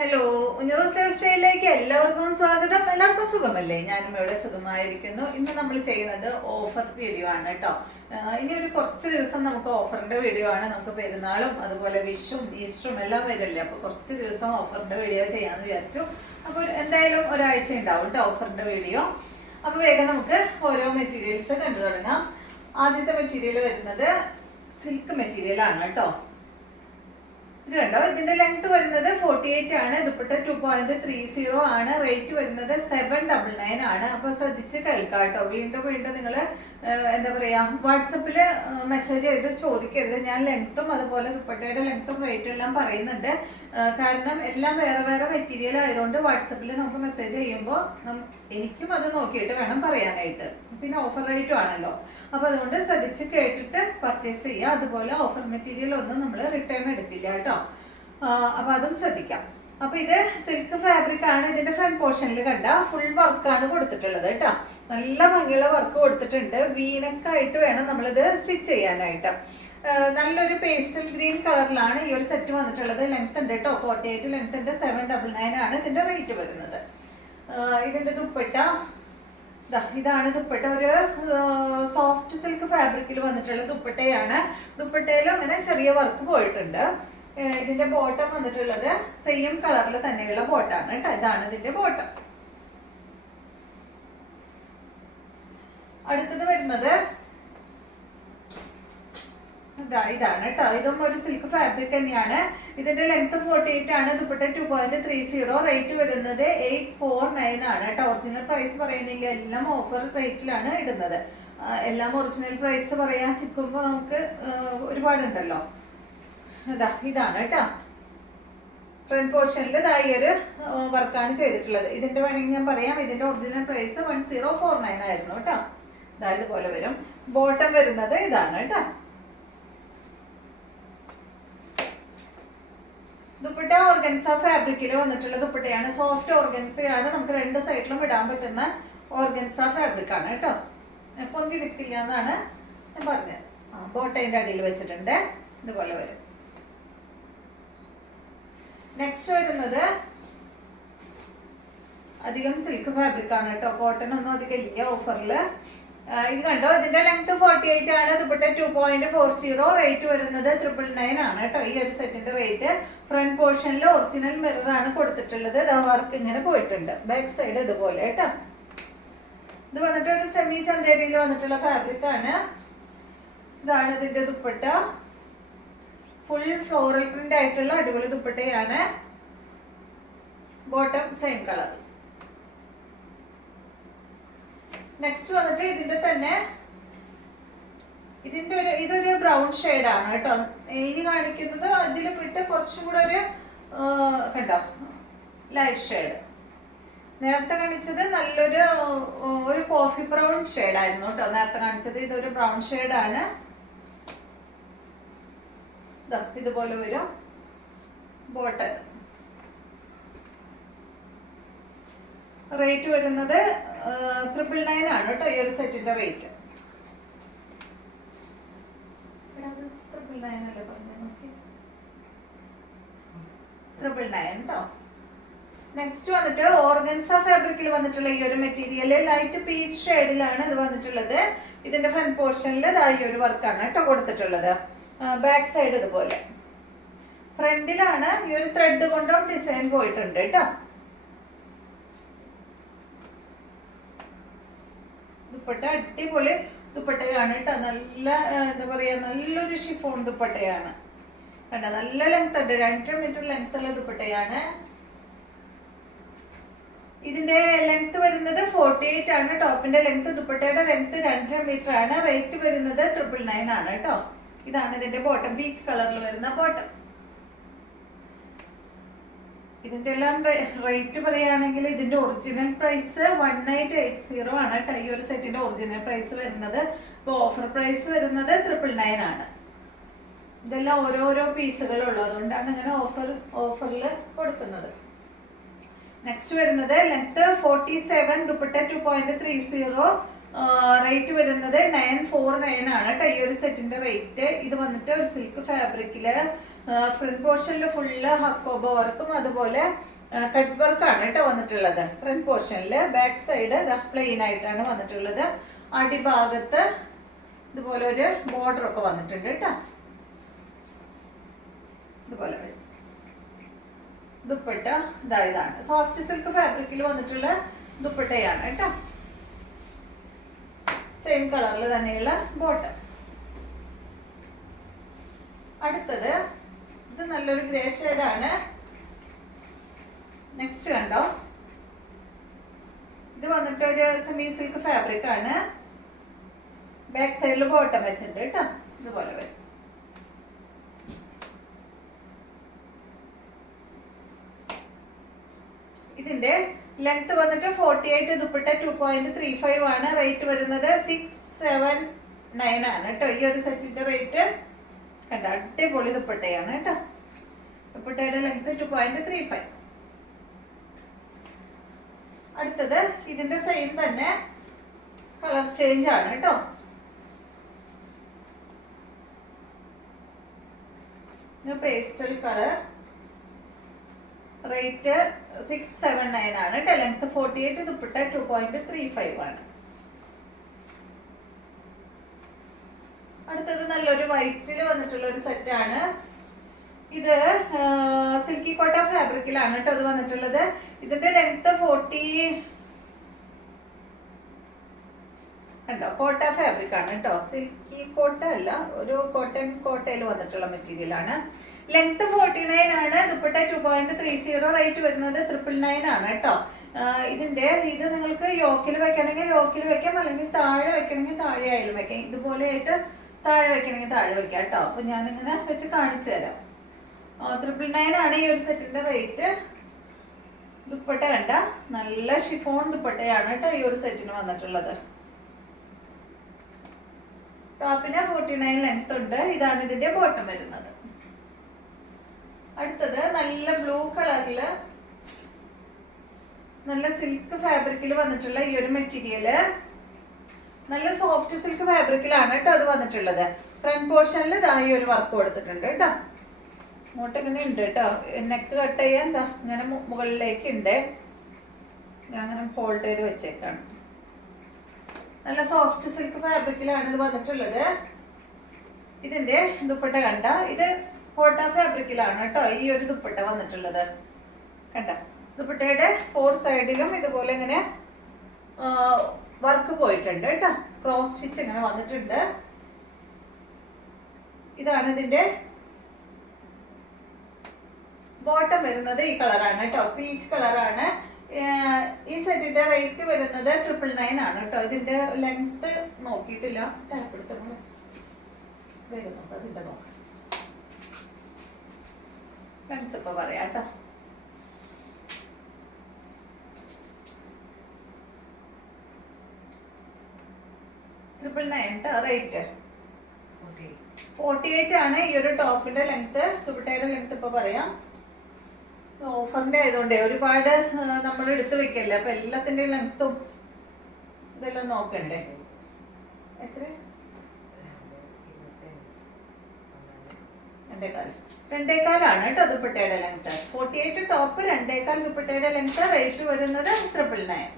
Hello, ഉഞ്ഞറോസ് life സ്റ്റൈലിലേക്ക് എല്ലാവർക്കും സ്വാഗതം. എല്ലാവർക്കും സുഖമല്ലേ? ഞാനും ഇവിടെ സുഖമായിരിക്കുന്നു. ഇന്ന് നമ്മൾ ചെയ്യുന്നത് ഓഫർ വീഡിയോ ആണ് കേട്ടോ. ഇനി ഒരു കുറച്ച് ദിവസം നമുക്ക് ഓഫറിന്റെ വീഡിയോ ആണ്. നമുക്ക് പെരുന്നാളും അതുപോലെ വിഷും ഈസ്റ്ററും എല്ലാം വരില്ലേ, അപ്പോൾ കുറച്ച് ദിവസം ഓഫറിന്റെ വീഡിയോ ചെയ്യാമെന്ന് വിചാരിച്ചു. അപ്പോൾ എന്തായാലും ഒരാഴ്ച ഉണ്ടാവും കേട്ടോ ഓഫറിന്റെ വീഡിയോ. അപ്പോൾ വേഗം നമുക്ക് ഓരോ മെറ്റീരിയൽസ് കണ്ടു തുടങ്ങാം. ആദ്യത്തെ മെറ്റീരിയൽ വരുന്നത് സിൽക്ക് മെറ്റീരിയൽ ആണ് കേട്ടോ. ഇത് കണ്ടോ, ഇതിന്റെ ലെങ്ത് വരുന്നത് 48 ആണ്. ദുപ്പട്ട 2.30 ആണ്. റേറ്റ് വരുന്നത് 799 ആണ്. അപ്പൊ ശ്രദ്ധിച്ച് കേൾക്കാം കേട്ടോ. വീണ്ടും വീണ്ടും നിങ്ങൾ എന്താ പറയാ, വാട്സപ്പില് മെസ്സേജ് ചെയ്ത് ചോദിക്കരുത്. ഞാൻ ലെങ്ത്തും അതുപോലെ ദുപ്പട്ടയുടെ ലെങ്ത്തും റേറ്റും എല്ലാം പറയുന്നുണ്ട്. കാരണം എല്ലാം വേറെ വേറെ മെറ്റീരിയൽ ആയതുകൊണ്ട് വാട്സപ്പിൽ നമുക്ക് മെസ്സേജ് ചെയ്യുമ്പോൾ എനിക്കും അത് നോക്കിയിട്ട് വേണം പറയാനായിട്ട്. പിന്നെ ഓഫർ റേറ്റും ആണല്ലോ, അപ്പൊ അതുകൊണ്ട് ശ്രദ്ധിച്ച് കേട്ടിട്ട് പർച്ചേസ് ചെയ്യുക. അതുപോലെ ഓഫർ മെറ്റീരിയൽ ഒന്നും നമ്മൾ റിട്ടേൺ എടുക്കില്ല കേട്ടോ. അപ്പൊ അതും ശ്രദ്ധിക്കാം. അപ്പൊ ഇത് സിൽക്ക് ഫാബ്രിക് ആണ്. ഇതിന്റെ ഫ്രണ്ട് പോർഷനിൽ കണ്ട ഫുൾ വർക്കാണ് കൊടുത്തിട്ടുള്ളത് കേട്ടോ. നല്ല ഭംഗിയുള്ള വർക്ക് കൊടുത്തിട്ടുണ്ട്. വീനക്കായിട്ട് വേണം നമ്മളിത് സ്റ്റിച്ച് ചെയ്യാനായിട്ട്. നല്ലൊരു പേസ്റ്റൽ ഗ്രീൻ കളറിലാണ് ഈ ഒരു സെറ്റ് വന്നിട്ടുള്ളത്. ലെങ്ത് ഉണ്ട് കേട്ടോ, 48 ലെങ്ത് ഉണ്ട്. 799 ആണ് ഇതിന്റെ റേറ്റ് വരുന്നത്. ഇതിന്റെ ദുപ്പട്ട ഇതാണ്. ദുപ്പട്ട ഒരു സോഫ്റ്റ് സിൽക്ക് ഫാബ്രിക്കിൽ വന്നിട്ടുള്ള ദുപ്പട്ടയാണ്. ദുപ്പട്ടയിലും അങ്ങനെ ചെറിയ വർക്ക് പോയിട്ടുണ്ട്. ഇതിന്റെ ബോട്ടം വന്നിട്ടുള്ളത് സെയിം കളറിൽ തന്നെയുള്ള ബോട്ടാണ് കേട്ടോ. ഇതാണ് ഇതിന്റെ ബോട്ടം. അടുത്തത് വരുന്നത് ഇതാണ് കേട്ടോ. ഇതും ഒരു സിൽക്ക് ഫാബ്രിക് തന്നെയാണ്. ഇതിന്റെ ലെങ്ത് 48 ആണ്. ദുപ്പട്ട 2.30. റേറ്റ് വരുന്നത് 849 ആണ് കേട്ടോ. ഒറിജിനൽ പ്രൈസ് പറയുന്നില്ല, എല്ലാം ഓഫർ റേറ്റിലാണ് ഇടുന്നത്. എല്ലാം ഒറിജിനൽ പ്രൈസ് പറയാൻ നിൽക്കുമ്പോൾ നമുക്ക് ഒരുപാടുണ്ടല്ലോ. ഇതാണ് കേട്ടോ. ഫ്രണ്ട് പോർഷനിൽ ഈ ഒരു വർക്കാണ് ചെയ്തിട്ടുള്ളത്. ഇതിന്റെ വേണമെങ്കിൽ ഞാൻ പറയാം, ഇതിന്റെ ഒറിജിനൽ പ്രൈസ് 1049 ആയിരുന്നു കേട്ടോ. ഇതുപോലെ വരും. ബോട്ടം വരുന്നത് ഇതാണ് കേട്ടോ. ദുപ്പട്ട ഓർഗൻസ ഫാബ്രിക്കിൽ വന്നിട്ടുള്ള ദുപ്പട്ടയാണ്. സോഫ്റ്റ് ഓർഗൻസയാണ്. നമുക്ക് രണ്ട് സൈഡിലും ഇടാൻ പറ്റുന്ന ഓർഗൻസ ഫാബ്രിക് ആണ് കേട്ടോ. പൊന്തി നിൽക്കില്ല എന്നാണ് ഞാൻ പറഞ്ഞത്. ബോട്ടയുടെ അടിയിൽ വെച്ചിട്ടുണ്ട്. ഇതുപോലെ വരും. നെക്സ്റ്റ് വരുന്നത് അധികം സിൽക്ക് ഫാബ്രിക് ആണ് കേട്ടോ. കോട്ടൺ ഒന്നും അധികം ഇല്ല ഓഫറിൽ. ഇത് കണ്ടോ, ഇതിന്റെ ലെങ്ത് 48 ആണ്. ദുപ്പട്ട 2.40. റേറ്റ് വരുന്നത് 999 ആണ് കേട്ടോ. ഈ ഒരു സെറ്റിന്റെ റേറ്റ്. ഫ്രണ്ട് പോർഷനിൽ ഒറിജിനൽ മിറർ ആണ് കൊടുത്തിട്ടുള്ളത്. വർക്ക് ഇങ്ങനെ പോയിട്ടുണ്ട്. ബാക്ക് സൈഡ് ഇതുപോലെ കേട്ടോ. ഇത് വന്നിട്ട് ഒരു സെമി ചന്തേരിയിൽ വന്നിട്ടുള്ള ഫാബ്രിക് ആണ്. ഇതാണ് ഇതിന്റെ ദുപ്പട്ട. ഫുൾ ഫ്ലോറൽ പ്രിന്റ് ആയിട്ടുള്ള അടിപൊളി ദുപ്പട്ടയാണ്. Bottom same colour. നെക്സ്റ്റ് വന്നിട്ട് ഇതിന്റെ തന്നെ ഇതൊരു ബ്രൗൺ ഷെയ്ഡാണ് കേട്ടോ. ഇനി കാണിക്കുന്നത് ഇതിലും വിട്ട് കുറച്ചും കൂടെ കണ്ടോ ലൈറ്റ് ഷെയ്ഡ്. നേരത്തെ കാണിച്ചത് നല്ലൊരു കോഫി ബ്രൗൺ ഷെയ്ഡായിരുന്നു കേട്ടോ. നേരത്തെ കാണിച്ചത് ഇതൊരു ബ്രൗൺ ഷെയ്ഡാണ്. ഇതുപോലെ വരും ബോട്ടം. റേറ്റ് വരുന്നത് 999 ആണ് കേട്ടോ. ഈ ഒരു സെറ്റിന്റെ റേറ്റ് 999 കേട്ടോ. നെക്സ്റ്റ് വന്നിട്ട് ഓർഗൻസ ഫാബ്രിക്കിൽ വന്നിട്ടുള്ള ഈ ഒരു മെറ്റീരിയൽ ലൈറ്റ് പീച്ച് ഷെയ്ഡിലാണ് ഇത് വന്നിട്ടുള്ളത്. ഇതിന്റെ ഫ്രണ്ട് പോർഷനിൽ ഈ ഒരു വർക്കാണ് കേട്ടോ കൊടുത്തിട്ടുള്ളത്. ബാക്ക് സൈഡ് ഇതുപോലെ. ഫ്രണ്ടിലാണ് ഈ ഒരു ത്രെഡ് കൊണ്ടും ഡിസൈൻ പോയിട്ടുണ്ട് കേട്ടോ. ദുപ്പട്ട അടിപൊളി ദുപ്പട്ടയാണ് കേട്ടോ. നല്ല എന്താ പറയാ, നല്ലൊരു ഷിഫോൺ ദുപ്പട്ടയാണ് കേട്ടോ. നല്ല ലെങ്ത് ഉണ്ട്. 2 മീറ്റർ ലെങ്ത് ഉള്ള ദുപ്പട്ടയാണ്. ഇതിന്റെ ലെങ്ത് വരുന്നത് 48 ആണ്. ടോപ്പിന്റെ ലെങ്ത്, ദുപ്പട്ടയുടെ ലെങ്ത് 2 മീറ്റർ ആണ്. റേറ്റ് വരുന്നത് 999 ആണ് കേട്ടോ. ഇതാണ് ഇതിന്റെ ബോട്ടം. ബീച്ച് കളറിൽ വരുന്ന ബോട്ടം. ഇതിന്റെ എല്ലാം റേറ്റ് പറയുകയാണെങ്കിൽ ഇതിന്റെ ഒറിജിനൽ പ്രൈസ് 1880 ആണ് കേട്ടോ. ഈ ഒരു സെറ്റിന്റെ ഒറിജിനൽ പ്രൈസ് വരുന്നത്. ഇപ്പോൾ ഓഫർ പ്രൈസ് വരുന്നത് 999 ആണ്. ഇതെല്ലാം ഓരോരോ പീസുകളുള്ളൂ, അതുകൊണ്ടാണ് ഇങ്ങനെ ഓഫറിൽ കൊടുക്കുന്നത്. നെക്സ്റ്റ് വരുന്നത് ലെങ്ത് 47. ദുപ്പട്ട 2.30. റേറ്റ് വരുന്നത് 949 ആണ് കേട്ടോ. ഈ ഒരു സെറ്റിന്റെ റേറ്റ്. ഇത് വന്നിട്ട് ഒരു സിൽക്ക് ഫാബ്രിക്കില് ഫ്രണ്ട് പോർഷനിൽ ഫുള്ള് ഹക്കോബ വർക്കും അതുപോലെ കട്ട് വർക്കാണ് കേട്ടോ വന്നിട്ടുള്ളത്. ഫ്രണ്ട് പോർഷനിൽ ബാക്ക് സൈഡ് പ്ലെയിൻ ആയിട്ടാണ് വന്നിട്ടുള്ളത്. അടിഭാഗത്ത് ഇതുപോലെ ഒരു ബോർഡർ ഒക്കെ വന്നിട്ടുണ്ട് കേട്ടോ. ഇതുപോലെ ദുപ്പട്ട ഇതാണ് സോഫ്റ്റ് സിൽക്ക് ഫാബ്രിക്കിൽ വന്നിട്ടുള്ള ദുപ്പട്ടയാണ് കേട്ടോ. സെയിം കളറിൽ തന്നെയുള്ള ബോട്ടം. അടുത്തത് ഇത് നല്ലൊരു ഗ്രേ ഷെയ്ഡാണ്. നെക്സ്റ്റ് കണ്ടോ, ഇത് വന്നിട്ട് ഒരു സെമി സിൽക്ക് ഫാബ്രിക് ആണ്. ബാക്ക് സൈഡിൽ ബോട്ടം വെച്ചിട്ടുണ്ട് കേട്ടോ. ഇതുപോലെ വരും. ഇതിന്റെ ലെങ്ത് വന്നിട്ട് 48, ദുപ്പട്ട 2.35 ആണ്. റേറ്റ് വരുന്നത് 679 ആണ് കേട്ടോ. ഈ ഒരു സെറ്റിന്റെ റേറ്റ് കണ്ട അടിപൊളി ദുപ്പട്ടയാണ് കേട്ടോ. ദുപ്പട്ടയുടെ ലെങ്ത് 2.35. അടുത്തത് ഇതിന്റെ സെയിം തന്നെ കളർ ചേഞ്ച് ആണ് കേട്ടോ. Pastel colour. റേറ്റ് 679 ആണ് കേട്ടോ. ലെങ്ത് 48, ദുപ്പട്ട 2.35 ആണ്. അടുത്തത് നല്ലൊരു വൈറ്റിൽ വന്നിട്ടുള്ള ഒരു സെറ്റ് ആണ്. ഇത് സിൽക്കി കോട്ട ഫാബ്രിക്കിലാണ് കേട്ടോ അത് വന്നിട്ടുള്ളത്. ഇതിന്റെ ലെങ്ത് 40 കണ്ടോ, കോട്ട ഫാബ്രിക് ആണ് കേട്ടോ. സിൽക്കി കോട്ട അല്ല, ഒരു കോട്ടൺ കോട്ടയിൽ വന്നിട്ടുള്ള മെറ്റീരിയൽ ആണ്. ലെങ്ത് 49 ആണ്. ദുപ്പട്ട 2.30. റേറ്റ് വരുന്നത് 999 ആണ് കേട്ടോ. ഇത് നിങ്ങൾക്ക് യോക്കിൽ വെക്കണമെങ്കിൽ യോക്കിൽ വെക്കാം, അല്ലെങ്കിൽ താഴെ വെക്കണമെങ്കിൽ താഴെ ആയാലും വെക്കാം. ഇതുപോലെ ആയിട്ട് താഴെ വെക്കണമെങ്കിൽ താഴെ വെക്കാം കേട്ടോ. അപ്പൊ ഞാനിങ്ങനെ വെച്ച് കാണിച്ചു തരാം. 999 ആണ് ഈ ഒരു സെറ്റിന്റെ റേറ്റ്. ദുപ്പട്ട കണ്ട നല്ല ഷിഫോൺ ദുപ്പട്ടയാണ് കേട്ടോ ഈ ഒരു സെറ്റിന് വന്നിട്ടുള്ളത്. ടോപ്പിന് 49 ലെങ്ത് ഉണ്ട്. ഇതാണ് ഇതിന്റെ ബോട്ടം വരുന്നത്. അടുത്തത് നല്ല ബ്ലൂ കളറില് നല്ല സിൽക്ക് ഫാബ്രിക്കിൽ വന്നിട്ടുള്ള ഈ ഒരു മെറ്റീരിയല്. നല്ല സോഫ്റ്റ് സിൽക്ക് ഫാബ്രിക്കിലാണ് കേട്ടോ അത് വന്നിട്ടുള്ളത്. ഫ്രണ്ട് പോർഷനിൽ ഇതാ ഈ ഒരു വർക്ക് കൊടുത്തിട്ടുണ്ട് കേട്ടോ. ഇങ്ങോട്ട് ഇങ്ങനെ ഉണ്ട് കേട്ടോ. നെക്ക് കട്ട് ചെയ്യാൻ എന്താ ഇങ്ങനെ മുകളിലേക്ക് ഉണ്ട്. ഞാൻ അങ്ങനെ ഫോൾഡ് ചെയ്ത് വെച്ചേക്കാണ്. നല്ല സോഫ്റ്റ് സിൽക്ക് ഫാബ്രിക്കിലാണ് ഇത് വന്നിട്ടുള്ളത്. ഇതിന്റെ ദുപ്പട്ട കണ്ട, ഇത് കോട്ട ഫാബ്രിക്കിലാണ് കേട്ടോ ഈ ഒരു ദുപ്പട്ട വന്നിട്ടുള്ളത്. കണ്ട, ദുപ്പട്ടയുടെ 4 സൈഡിലും ഇതുപോലെ ഇങ്ങനെ വർക്ക് പോയിട്ടുണ്ട് കേട്ടോ. ക്രോസ് സ്റ്റിച്ച് ഇങ്ങനെ വന്നിട്ടുണ്ട്. ഇതാണ് ഇതിന്റെ ബോട്ടം വരുന്നത്. ഈ കളറാണ് കേട്ടോ, പീച്ച് കളറാണ്. ഈ സെറ്റിന്റെ റേറ്റ് വരുന്നത് 999 ആണ് കേട്ടോ. ഇതിന്റെ ലെങ്ത് നോക്കിയിട്ടില്ല, അതിന്റെ നോക്കാം. ലെങ്ത് ഇപ്പൊ പറയാം കേട്ടോ. റേറ്റ് 48 ആണ് ഈ ഒരു ടോപ്പിന്റെ ലെങ്ത്. ദുപ്പട്ടയുടെ ലെങ്ത് ഇപ്പൊ പറയാം. ഓഫറിന്റെ ആയതുകൊണ്ടേ ഒരുപാട് നമ്മൾ എടുത്തു വെക്കല്ലേ, അപ്പൊ എല്ലാത്തിന്റെ ലെങ്ത്തും ഇതെല്ലാം നോക്കണ്ടേ. എത്ര? 2.25 ആണ് കേട്ടോ ദുപ്പട്ടയുടെ ലെങ്ത്. 48 ടോപ്പ്, 2.25 ദുപ്പട്ടയുടെ ലെങ്ത്. റേറ്റ് വരുന്നത് 999.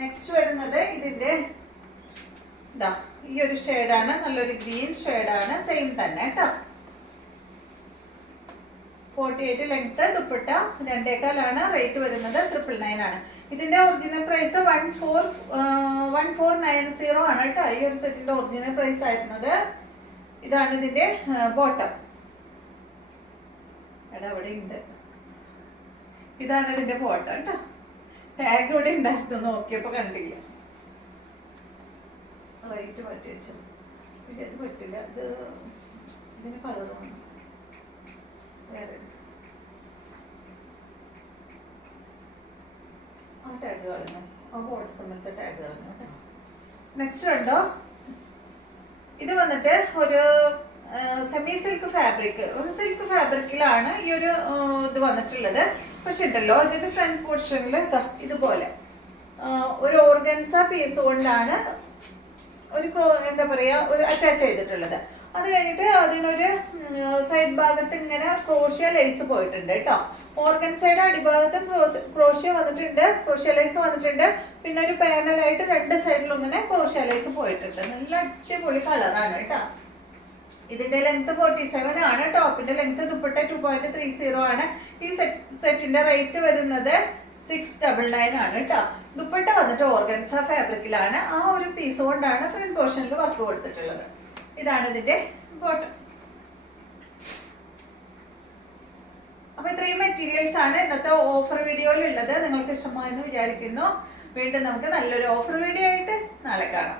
നെക്സ്റ്റ് വരുന്നത് ഇതിന്റെ ഇതാ ഈ ഒരു ഷെയ്ഡാണ്. നല്ലൊരു ഗ്രീൻ ഷെയ്ഡാണ്. സെയിം തന്നെ കേട്ടോ. 48 ലെങ്ത്, ദുപ്പട്ട 2.25 ആണ്. റേറ്റ് വരുന്നത് 999 ആണ്. ഇതിന്റെ ഒറിജിനൽ പ്രൈസ് 1490 ആണ് കേട്ടോ. ഈ ഒരു സെറ്റിന്റെ ഒറിജിനൽ പ്രൈസ് ആയിരുന്നത്. ഇതാണ് ഇതിന്റെ ബോട്ടം. എടാ അവിടെ ഉണ്ട്. ഇതാണ് ഇതിന്റെ ബോട്ടം കേട്ടോ. ടാഗ് ഇവിടെ ഉണ്ടായിരുന്നു, നോക്കിയപ്പോ കണ്ടില്ല. റേറ്റ് മാറ്റി വെച്ചു. ഇത് പറ്റില്ല, ഇത് ഇതിന് കളർ വേണം. വേറെ ആ ടാഗ് കളഞ്ഞു, ആ ബോട്ടത്തെ ടാഗ് കളഞ്ഞു. നെക്സ്റ്റ് ഉണ്ടോ, ഇത് വന്നിട്ട് ഒരു സെമി സിൽക്ക് ഫാബ്രിക്. ഒരു സിൽക്ക് ഫാബ്രിക്കിലാണ് ഈ ഒരു ഇത് വന്നിട്ടുള്ളത്. പക്ഷെ ഉണ്ടല്ലോ ഇതിന്റെ ഫ്രണ്ട് പോർഷനിൽ ഇതുപോലെ ഒരു ഓർഗൻസ പീസ് കൊണ്ടാണ് ഒരു എന്താ പറയാ ഒരു അറ്റാച്ച് ചെയ്തിട്ടുള്ളത്. അത് കഴിഞ്ഞിട്ട് അതിനൊരു സൈഡ് ഭാഗത്ത് ഇങ്ങനെ ക്രോഷ്യ ലേസ് പോയിട്ടുണ്ട് കേട്ടോ. ഓർഗൻസയുടെ അടിഭാഗത്ത് ക്രോഷ്യ വന്നിട്ടുണ്ട്, ക്രോഷ്യ ലേസ് വന്നിട്ടുണ്ട്. പിന്നെ ഒരു പാനലായിട്ട് രണ്ട് സൈഡിലും ഇങ്ങനെ ക്രോഷ്യ ലേസ് പോയിട്ടുണ്ട്. നല്ല അടിപൊളി കളറാണ് കേട്ടോ. ഇതിന്റെ ലെങ്ത് 47 ആണ്. ടോപ്പിന്റെ ലെങ്ത് ദുപ്പട്ട 2.30 ആണ്. ഈ സെറ്റിന്റെ റേറ്റ് വരുന്നത് 699 ആണ് കേട്ടോ. ദുപ്പട്ട വന്നിട്ട് ഓർഗൻസ ഫാബ്രിക്കിലാണ്. ആ ഒരു പീസ് കൊണ്ടാണ് ഫ്രണ്ട് പോർഷനിൽ വർക്ക് കൊടുത്തിട്ടുള്ളത്. ഇതാണ് ഇതിന്റെ ബോട്ടം. അപ്പൊ ഇത്രയും മെറ്റീരിയൽസ് ആണ് ഇന്നത്തെ ഓഫർ വീഡിയോയിൽ ഉള്ളത്. നിങ്ങൾക്ക് ഇഷ്ടമായെന്ന് വിചാരിക്കുന്നു. വീണ്ടും നമുക്ക് നല്ലൊരു ഓഫർ വീഡിയോ ആയിട്ട് നാളെ കാണാം.